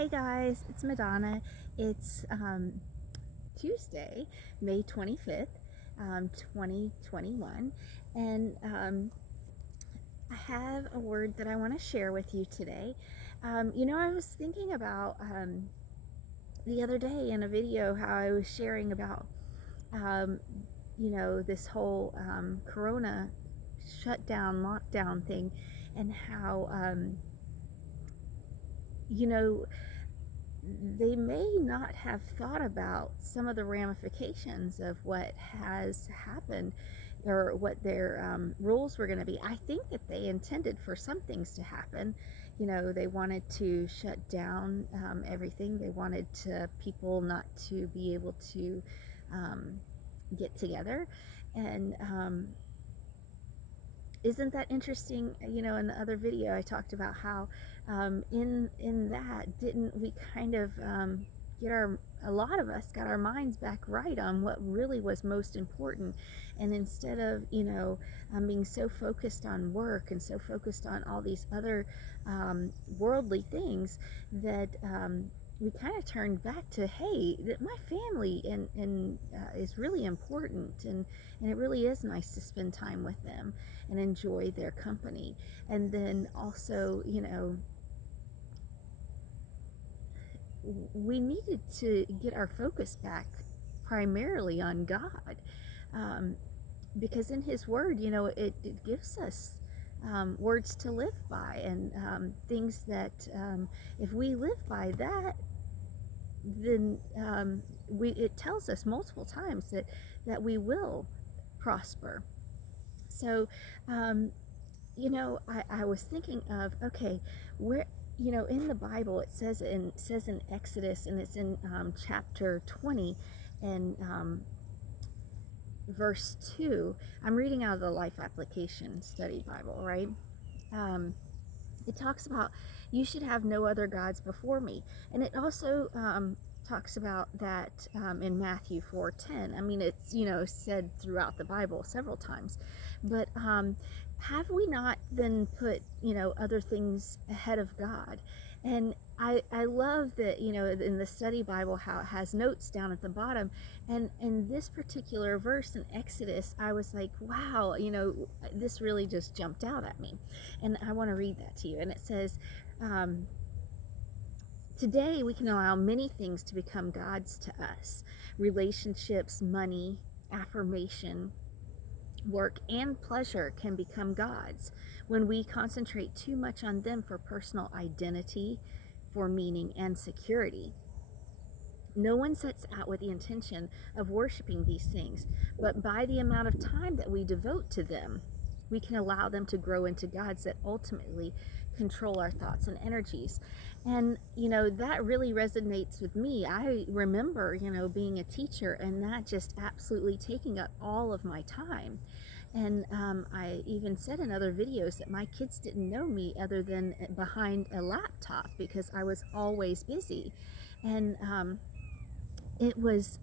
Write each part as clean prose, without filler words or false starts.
Hey guys, it's Madonna. It's Tuesday, May 25th, 2021, and I have a word that I want to share with you today. I was thinking about the other day in a video how I was sharing about, um, this whole corona shutdown, lockdown thing, and how, you know, they may not have thought about some of the ramifications of what has happened or what their rules were going to be. I think that they intended for some things to happen. They wanted to shut down everything. They wanted people not to be able to um, get together. And isn't that interesting? In the other video I talked about how in that, didn't we kind of get a lot of us got our minds back right on what really was most important, and instead of being so focused on work and so focused on all these other worldly things, that we kind of turned back to, hey, that my family and is really important, and it really is nice to spend time with them and enjoy their company. And then also, we needed to get our focus back primarily on God, um, because in His Word, it gives us words to live by, and things that if we live by that, then it tells us multiple times that we will prosper. So, I was thinking of, okay, where, in the Bible, it says in Exodus, and it's in chapter 20 and verse 2. I'm reading out of the Life Application Study Bible, right? It talks about, you should have no other gods before me. And it also talks about that in Matthew 4:10. I mean, it's, said throughout the Bible several times. But have we not then put, other things ahead of God? And I love that, in the study Bible, how it has notes down at the bottom. And in this particular verse in Exodus, I was like, wow, this really just jumped out at me. And I want to read that to you. And it says, today we can allow many things to become gods to us: relationships, money, affirmation, work, and pleasure can become gods when we concentrate too much on them for personal identity, for meaning, and security. No one sets out with the intention of worshiping these things, but by the amount of time that we devote to them, we can allow them to grow into gods that ultimately control our thoughts and energies. And, that really resonates with me. I remember, being a teacher, and that just absolutely taking up all of my time. And I even said in other videos that my kids didn't know me other than behind a laptop, because I was always busy. And it was,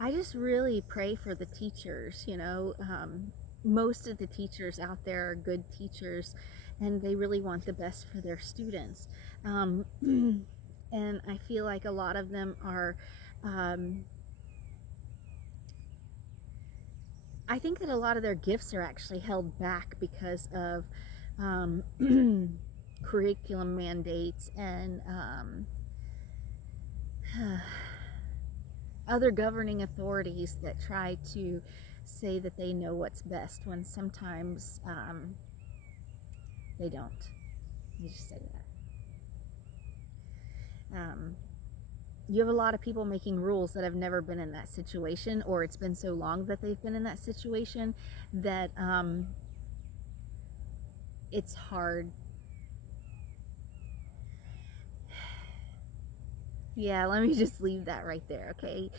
I just really pray for the teachers. Most of the teachers out there are good teachers, and they really want the best for their students. And I feel like a lot of them are, I think that a lot of their gifts are actually held back because of curriculum mandates and other governing authorities that try to say that they know what's best, when sometimes they don't. You just say that. You have a lot of people making rules that have never been in that situation, or it's been so long that they've been in that situation that it's hard. Yeah, let me just leave that right there, okay?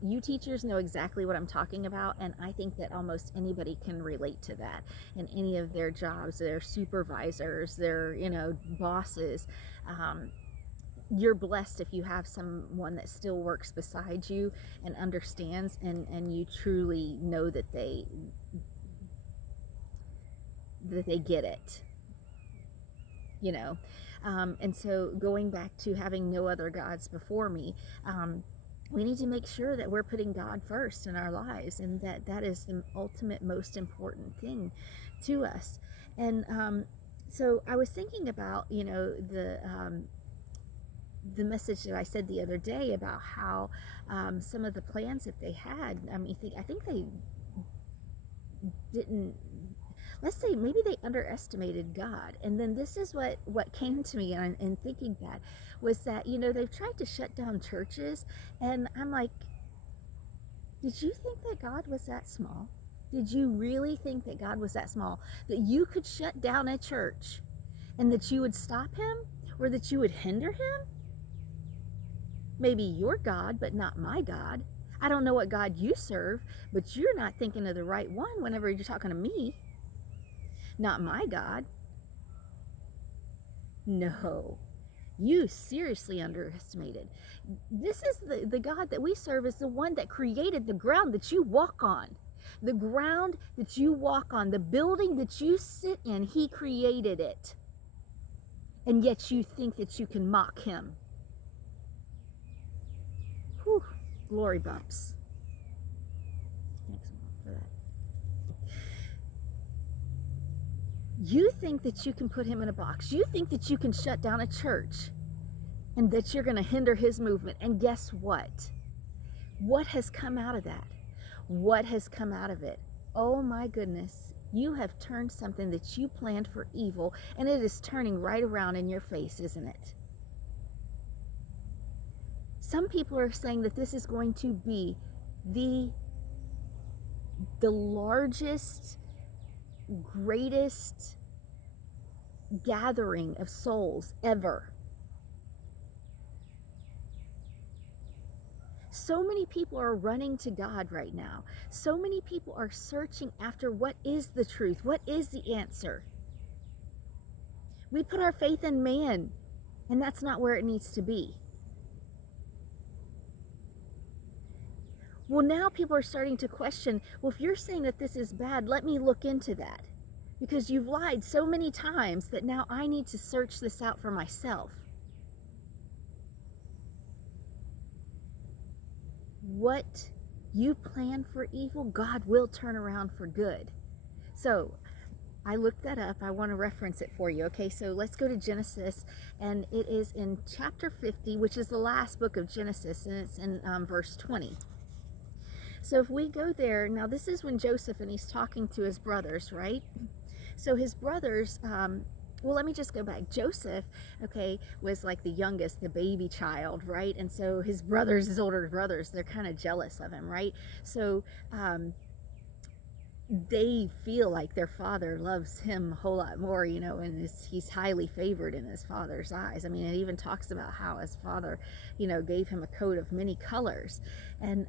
You teachers know exactly what I'm talking about, and I think that almost anybody can relate to that in any of their jobs, their supervisors, their, bosses. You're blessed if you have someone that still works beside you and understands, and you truly know that they get it. you know. And so going back to having no other gods before me, we need to make sure that we're putting God first in our lives, and that is the ultimate, most important thing to us. And so I was thinking about, the message that I said the other day about how some of the plans that they had, I think they didn't, let's say maybe they underestimated God. And then this is what came to me in thinking that, was that, they've tried to shut down churches, and I'm like, did you think that God was that small? Did you really think that God was that small, that you could shut down a church and that you would stop him, or that you would hinder him? Maybe your God, but not my God. I don't know what God you serve, but you're not thinking of the right one whenever you're talking to me. Not my God. No, you seriously underestimated. This is the God that we serve, is the one that created the ground that you walk on. The ground that you walk on, the building that you sit in, he created it. And yet you think that you can mock him. Whew, glory bumps. Thanks for that. You think that you can put him in a box. You think that you can shut down a church and that you're going to hinder his movement. And guess what? What has come out of that? What has come out of it? Oh my goodness. You have turned something that you planned for evil, and it is turning right around in your face, isn't it? Some people are saying that this is going to be the largest, greatest gathering of souls ever. So many people are running to God right now. So many people are searching after what is the truth, what is the answer. We put our faith in man, and that's not where it needs to be. Well, now people are starting to question, well, if you're saying that this is bad, let me look into that. Because you've lied so many times that now I need to search this out for myself. What you plan for evil, God will turn around for good. So I looked that up. I want to reference it for you. Okay, so let's go to Genesis, and it is in chapter 50, which is the last book of Genesis, and it's in verse 20. So if we go there, now this is when Joseph, and he's talking to his brothers, right? So his brothers, well, let me just go back. Joseph, okay, was like the youngest, the baby child, right? And so his brothers, his older brothers, they're kind of jealous of him, right? So they feel like their father loves him a whole lot more, and he's highly favored in his father's eyes. I mean, it even talks about how his father, gave him a coat of many colors. And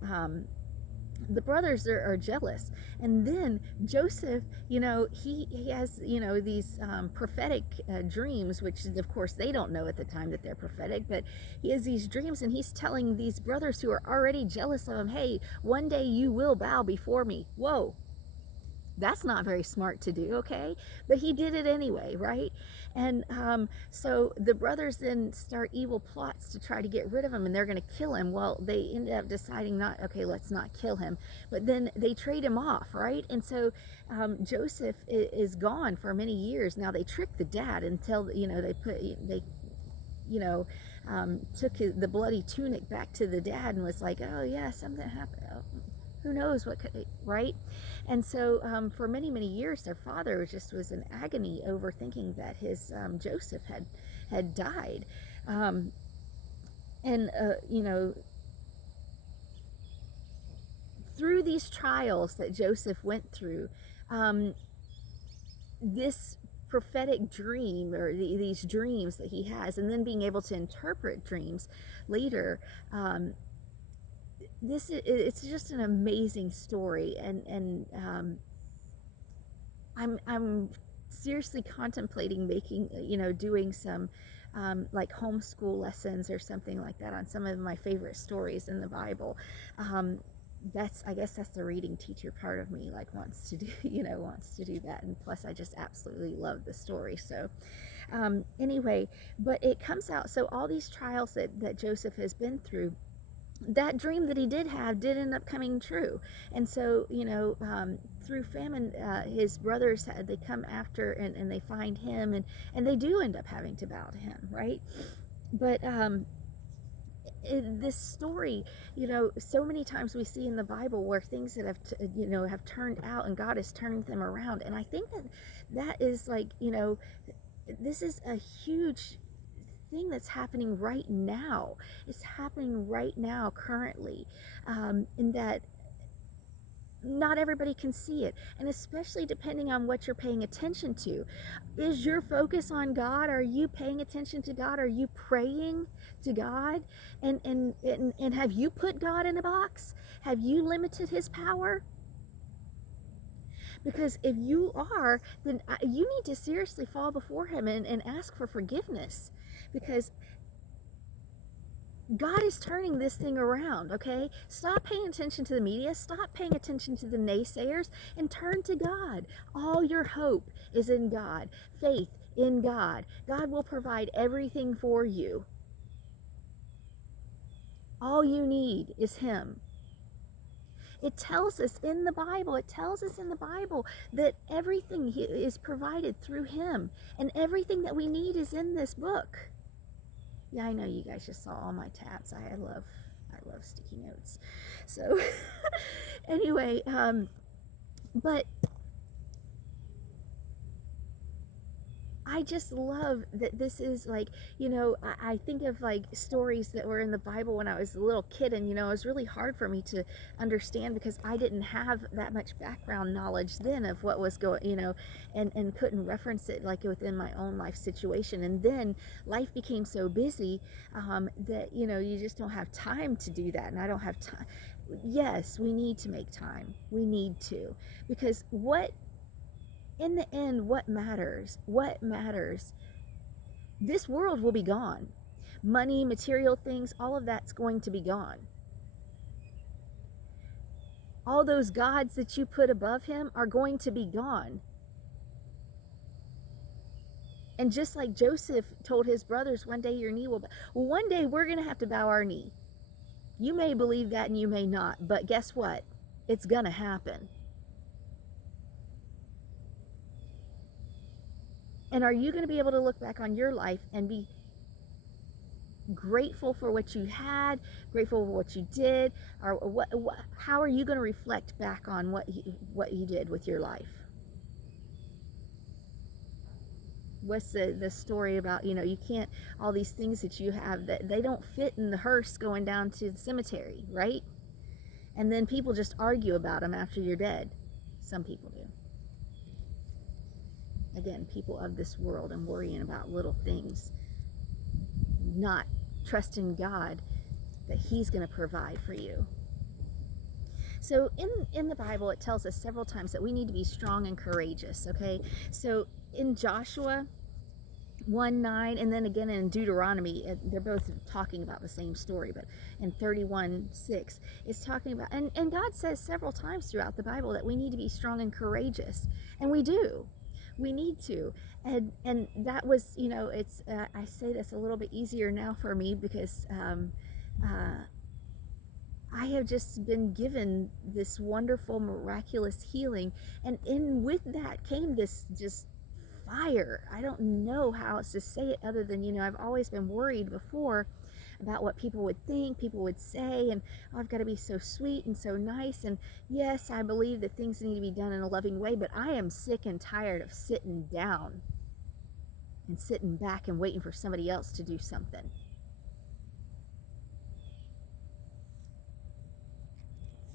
the brothers are jealous. And then Joseph, he has, these prophetic dreams, which of course they don't know at the time that they're prophetic, but he has these dreams, and he's telling these brothers who are already jealous of him, hey, one day you will bow before me. Whoa. That's not very smart to do, okay? But he did it anyway, right? And so the brothers then start evil plots to try to get rid of him, and they're going to kill him. Well, they end up deciding let's not kill him. But then they trade him off, right? And so Joseph is gone for many years. Now they trick the dad until, they took the bloody tunic back to the dad and was like, oh yeah, something happened. Oh, who knows what could, right? And so for many, many years, their father was in agony over thinking that his Joseph had died. Through these trials that Joseph went through, this prophetic dream, or these dreams that he has, and then being able to interpret dreams later, it's just an amazing story, and I'm seriously contemplating making, doing some like homeschool lessons or something like that on some of my favorite stories in the Bible. I guess that's the reading teacher part of me, like wants to do, wants to do that. And plus I just absolutely love the story. So anyway, but it comes out, so all these trials that Joseph has been through, that dream that he did have did end up coming true. And so, through famine, his brothers, they come after, and they find him, and they do end up having to bow to him, right? But this story, so many times we see in the Bible where things that have turned out, and God has turned them around. And I think that is like, this is a huge thing that's happening right now. It's happening right now, currently, in that not everybody can see it, and especially depending on what you're paying attention to. Is your focus on God? Are you paying attention to God? Are you praying to God? And have you put God in a box? Have you limited his power? Because if you are, then you need to seriously fall before him and ask for forgiveness, because God is turning this thing around, okay? Stop paying attention to the media. Stop paying attention to the naysayers and turn to God. All your hope is in God. Faith in God. God will provide everything for you. All you need is him. It tells us in the Bible, that everything is provided through him. And everything that we need is in this book. Yeah, I know you guys just saw all my tabs. I love sticky notes. So anyway, but I just love that this is like, I think of like stories that were in the Bible when I was a little kid, and, it was really hard for me to understand because I didn't have that much background knowledge then of what was going, and couldn't reference it like within my own life situation. And then life became so busy that, you just don't have time to do that. And I don't have time. Yes, we need to make time. We need to, because in the end, what matters? This world will be gone. Money, material things, all of that's going to be gone. All those gods that you put above him are going to be gone. And just like Joseph told his brothers, one day your knee will bow. Well, one day we're going to have to bow our knee. You may believe that and you may not, but guess what? It's going to happen. And are you going to be able to look back on your life and be grateful for what you had, grateful for what you did, or how are you going to reflect back on what you did with your life? What's the story about, you can't, all these things that you have, that they don't fit in the hearse going down to the cemetery, right? And then people just argue about them after you're dead. Some people do. Again, people of this world, and worrying about little things, not trusting God that he's going to provide for you. So in the Bible, it tells us several times that we need to be strong and courageous, okay? So in Joshua 1:9, and then again in Deuteronomy, they're both talking about the same story, but in 31:6, it's talking about, and God says several times throughout the Bible that we need to be strong and courageous, and we do. We need to, and that was, it's I say this a little bit easier now for me because I have just been given this wonderful, miraculous healing, and in with that came this just fire. I don't know how else to say it other than, I've always been worried before about what people would think, people would say, and I've got to be so sweet and so nice. And yes, I believe that things need to be done in a loving way, but I am sick and tired of sitting down and sitting back and waiting for somebody else to do something.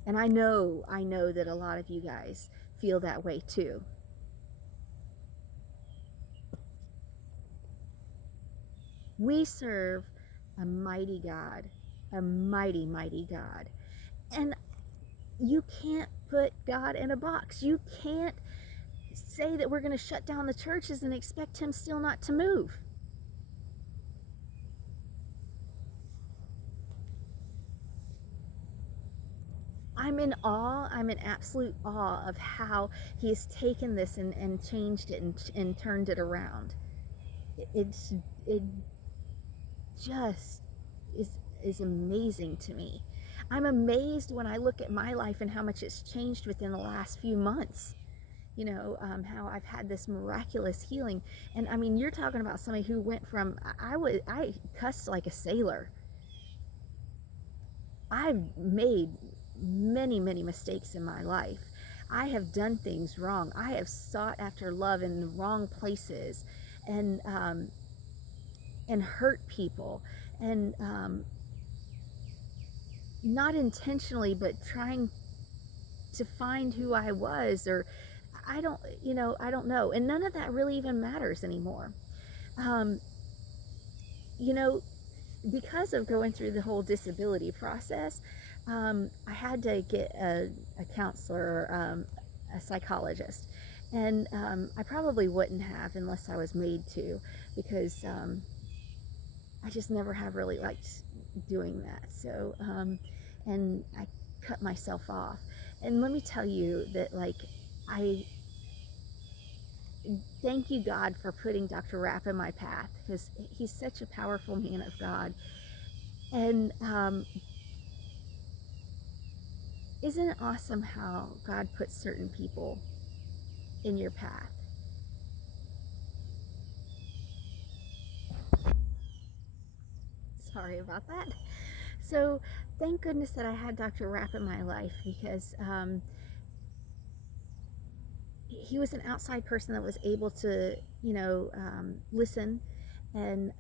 And I know that a lot of you guys feel that way too. We serve a mighty God, a mighty, mighty God. And you can't put God in a box. You can't say that we're going to shut down the churches and expect him still not to move. I'm in awe. I'm in absolute awe of how he has taken this and changed it and turned it around. It just is amazing to me. I'm amazed when I look at my life and how much it's changed within the last few months. How I've had this miraculous healing. And I mean, you're talking about somebody who went from, I cussed like a sailor. I've made many, many mistakes in my life. I have done things wrong. I have sought after love in the wrong places and hurt people. And not intentionally, but trying to find who I was, or I don't know. And none of that really even matters anymore. Because of going through the whole disability process, I had to get a counselor, a psychologist. And I probably wouldn't have unless I was made to, because I just never have really liked doing that. So, and I cut myself off. And let me tell you that, I thank you, God, for putting Dr. Rapp in my path, because he's such a powerful man of God. And isn't it awesome how God puts certain people in your path? Sorry about that. So thank goodness that I had Dr. Rapp in my life, because he was an outside person that was able to, listen, and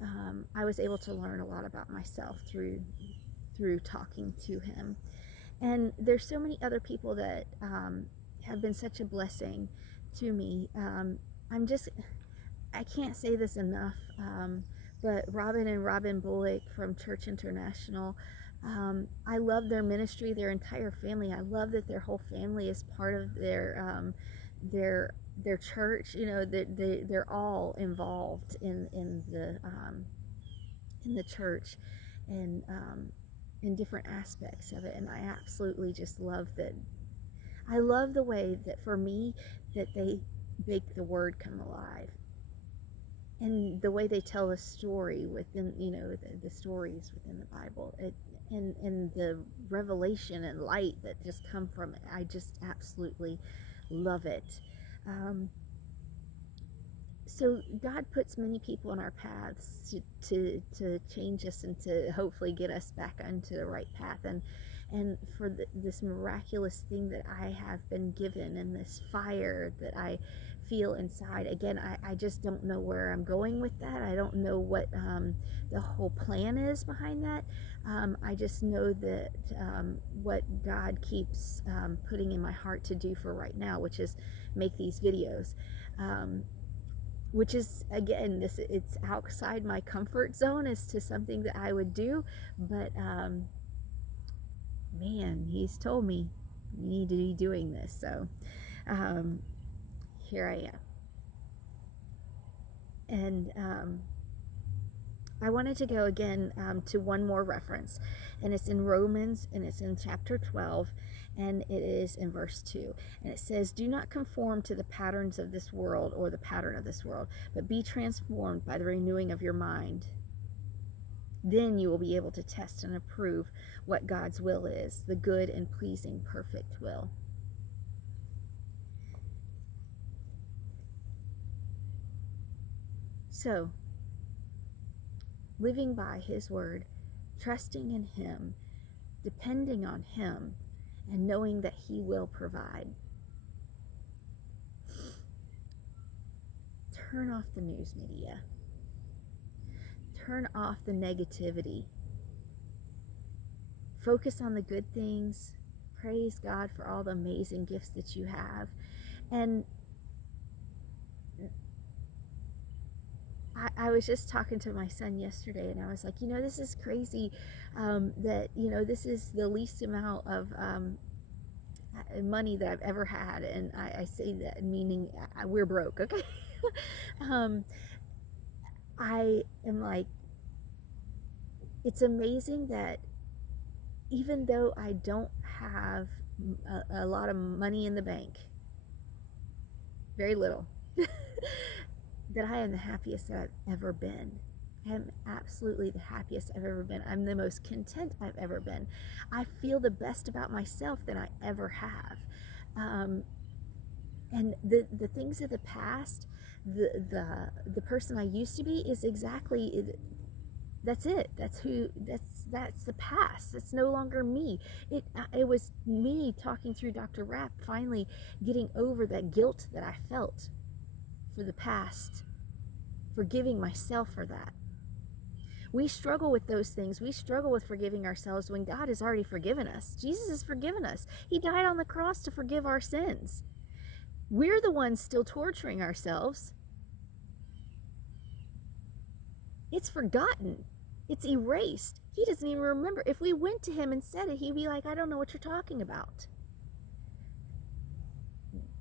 I was able to learn a lot about myself through talking to him. And there's so many other people that have been such a blessing to me. I can't say this enough, but Robin and Robin Bullock from Church International, I love their ministry, their entire family. I love that their whole family is part of their church. They're all involved in the church, and in different aspects of it. And I absolutely just love that. I love the way that, for me, that they make the word come alive, and the way they tell a story within, the stories within the Bible, and the revelation and light that just come from it. I just absolutely love it. So God puts many people in our paths to change us and to hopefully get us back onto the right path. And for this miraculous thing that I have been given, and this fire that I feel inside. Again, I just don't know where I'm going with that. I don't know what the whole plan is behind that. I just know that what God keeps putting in my heart to do for right now, which is make these videos, which is, again, it's outside my comfort zone as to something that I would do, but man, he's told me you need to be doing this. So here I am. And I wanted to go again to one more reference, and it's in Romans, and it's in chapter 12, and it is in verse 2. And it says, "Do not conform to the patterns of this world, or the pattern of this world, but be transformed by the renewing of your mind. Then you will be able to test and approve what God's will is, the good and pleasing, perfect will." So, living by his word, trusting in him, depending on him, and knowing that he will provide. Turn off the news media. Turn off the negativity. Focus on the good things. Praise God for all the amazing gifts that you have. And I was just talking to my son yesterday, and I was like, this is crazy that, this is the least amount of money that I've ever had. And I say that meaning we're broke, okay? I am like, it's amazing that even though I don't have a lot of money in the bank, very little, that I am the happiest that I've ever been. I am absolutely the happiest I've ever been. I'm the most content I've ever been. I feel the best about myself than I ever have. And the things of the past, the person I used to be is exactly, that's it. That's the past. That's no longer me. It was me talking through Dr. Rapp, finally getting over that guilt that I felt for the past, forgiving myself for that. We struggle with those things. We struggle with forgiving ourselves when God has already forgiven us. Jesus has forgiven us. He died on the cross to forgive our sins. We're the ones still torturing ourselves. It's forgotten. It's erased. He doesn't even remember. If we went to him and said it, he'd be like, I don't know what you're talking about.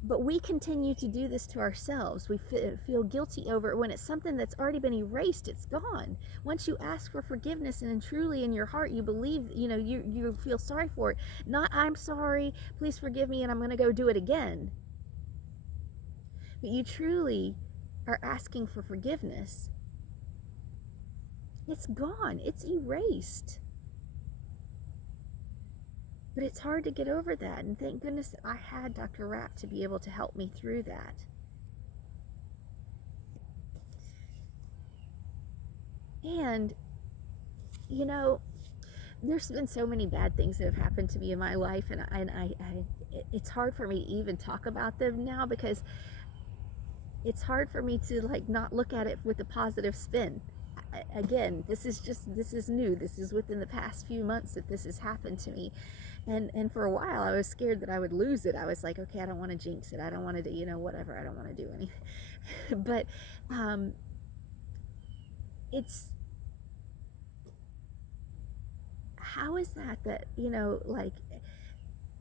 But we continue to do this to ourselves. We feel guilty over it when it's something that's already been erased. It's gone. Once you ask for forgiveness and truly in your heart you believe, you feel sorry for it. Not, I'm sorry, please forgive me, and I'm going to go do it again. But you truly are asking for forgiveness. It's gone. It's erased. But it's hard to get over that, and thank goodness that I had Dr. Rapp to be able to help me through that. And, there's been so many bad things that have happened to me in my life, and it's hard for me to even talk about them now, because it's hard for me to not look at it with a positive spin. Again, this is new. This is within the past few months that this has happened to me. And for a while I was scared that I would lose it. I was like, okay, I don't want to jinx it. I don't want to do, whatever. I don't want to do anything. But it's, how is that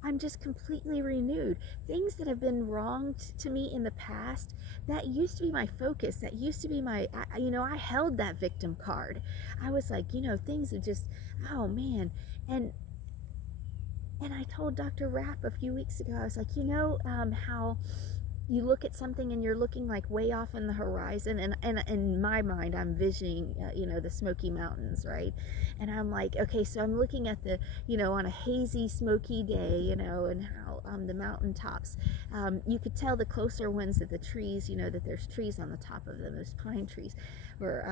I'm just completely renewed. Things that have been wrong to me in the past, that used to be my focus. That used to be I held that victim card. I was like, things are just, oh man. And I told Dr. Rapp a few weeks ago, I was like, how you look at something and you're looking way off in the horizon, and in my mind I'm visioning the Smoky Mountains, right? And I'm like, okay, so I'm looking at the on a hazy smoky day, and how the mountaintops, you could tell the closer ones that the trees, that there's trees on the top of them, those pine trees, or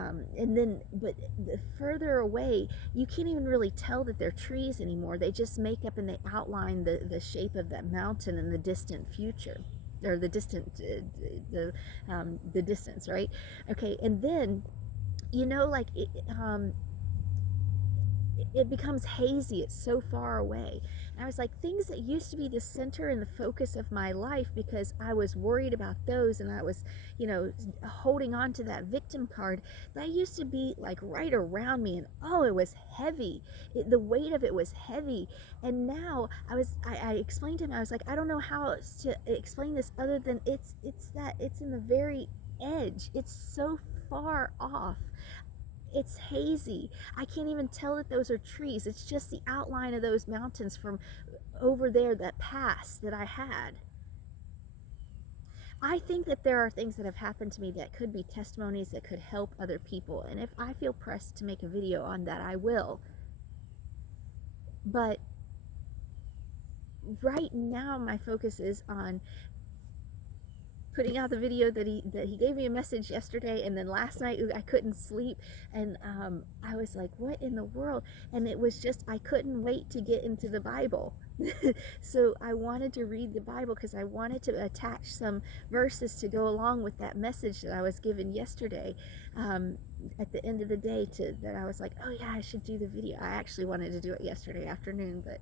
but the further away you can't even really tell that they're trees anymore. They just make up and they outline the shape of that mountain in the distant future, or the distance, right? Okay, and then it becomes hazy. It's so far away. And I was like, things that used to be the center and the focus of my life, because I was worried about those, and I was holding on to that victim card, that used to be right around me, and it was heavy. The weight of it was heavy. And now I explained to him, I was like, I don't know how to explain this other than it's in the very edge. It's so far off. It's hazy. I can't even tell that those are trees. It's just the outline of those mountains from over there, that pass that I had. I think that there are things that have happened to me that could be testimonies that could help other people. And if I feel pressed to make a video on that, I will. But right now my focus is on putting out the video that he gave me a message yesterday, and then last night I couldn't sleep, and I was like, what in the world? And it was just, I couldn't wait to get into the Bible. So I wanted to read the Bible, because I wanted to attach some verses to go along with that message that I was given yesterday, at the end of the day, that I was like, oh yeah, I should do the video. I actually wanted to do it yesterday afternoon, but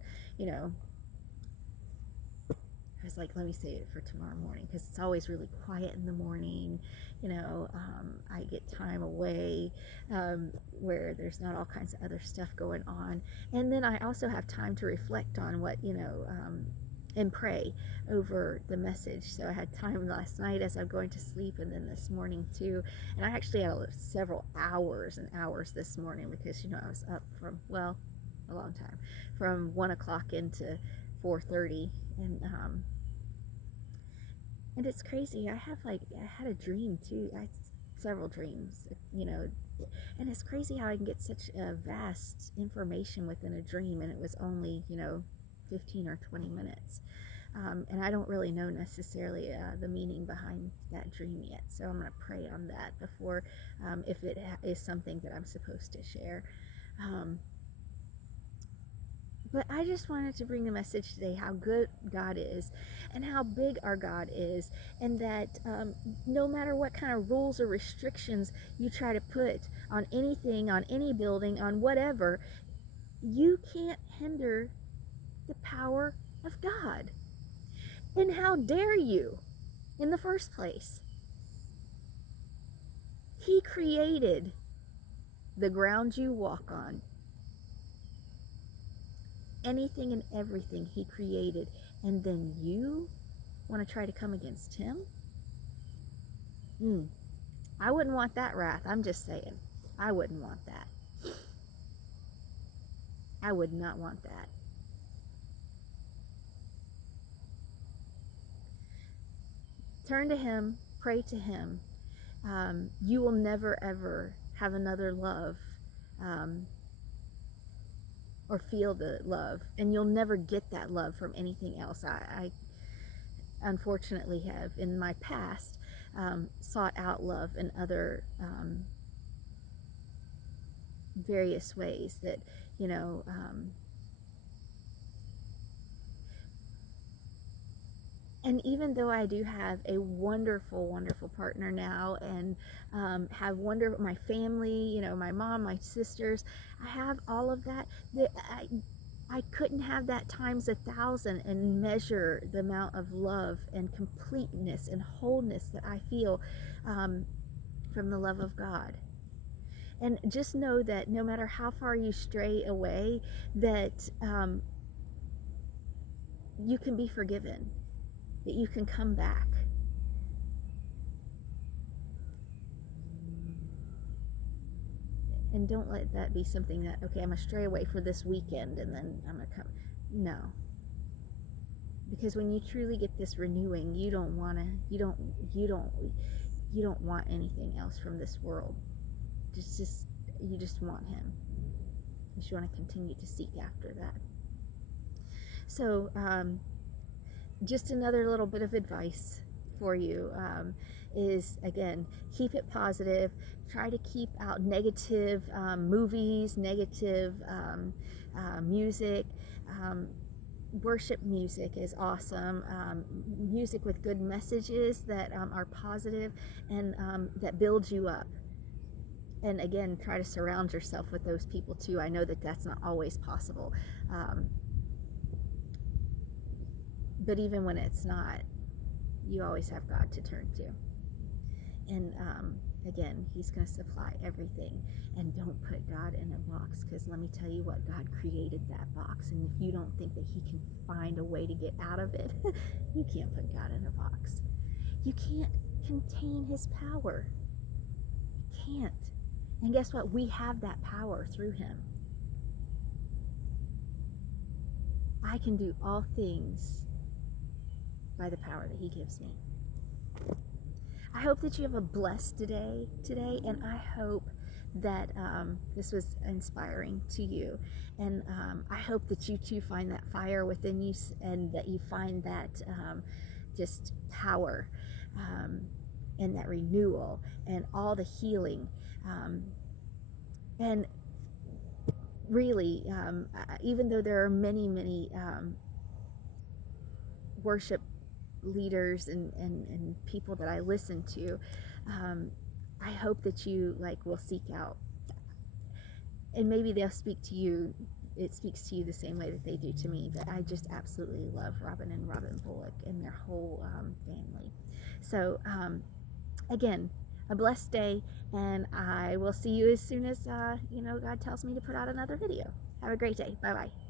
I was like, let me save it for tomorrow morning, because it's always really quiet in the morning. I get time away where there's not all kinds of other stuff going on. And then I also have time to reflect on what, and pray over the message. So I had time last night as I'm going to sleep, and then this morning too. And I actually had several hours and hours this morning, because, I was up from, a long time, from 1 o'clock into 4:30, and it's crazy. I had a dream too. I had several dreams, and it's crazy how I can get such a vast information within a dream, and it was only 15 or 20 minutes. And I don't really know necessarily the meaning behind that dream yet, so I'm going to pray on that before, if it is something that I'm supposed to share. But I just wanted to bring the message today how good God is and how big our God is, and that no matter what kind of rules or restrictions you try to put on anything, on any building, on whatever, you can't hinder the power of God. And how dare you in the first place? He created the ground you walk on. Anything and everything he created, and then you want to try to come against him? I wouldn't want that wrath. I'm just saying. I wouldn't want that. I would not want that. Turn to him, pray to him. You will never ever have another love, or feel the love, and you'll never get that love from anything else. I unfortunately have in my past sought out love in other various ways that and even though I do have a wonderful, wonderful partner now, and have my family, my mom, my sisters, I have all of that. I couldn't have that times 1,000 and measure the amount of love and completeness and wholeness that I feel from the love of God. And just know that no matter how far you stray away, that you can be forgiven, that you can come back. And don't let that be something that, okay, I'm going to stray away for this weekend and then I'm going to come. No. Because when you truly get this renewing, you don't want anything else from this world. You just want him. You just want to continue to seek after that. So, just another little bit of advice for you is, again, keep it positive. Try to keep out negative movies, negative music. Worship music is awesome. Music with good messages that are positive and that build you up. And again, try to surround yourself with those people too. I know that that's not always possible. But even when it's not, you always have God to turn to. And again, he's going to supply everything. And don't put God in a box, because let me tell you what, God created that box. And if you don't think that he can find a way to get out of it, you can't put God in a box. You can't contain his power. You can't. And guess what? We have that power through him. I can do all things by the power that he gives me. I hope that you have a blessed day today, and I hope that this was inspiring to you. And I hope that you too find that fire within you, and that you find that just power and that renewal and all the healing. And really, even though there are many worship leaders and people that I listen to, I hope that you will seek out, and maybe they'll speak to you. It speaks to you the same way that they do to me. But I just absolutely love Robin and Robin Bullock and their whole family. So again, a blessed day, and I will see you as soon as God tells me to put out another video. Have a great day. Bye bye.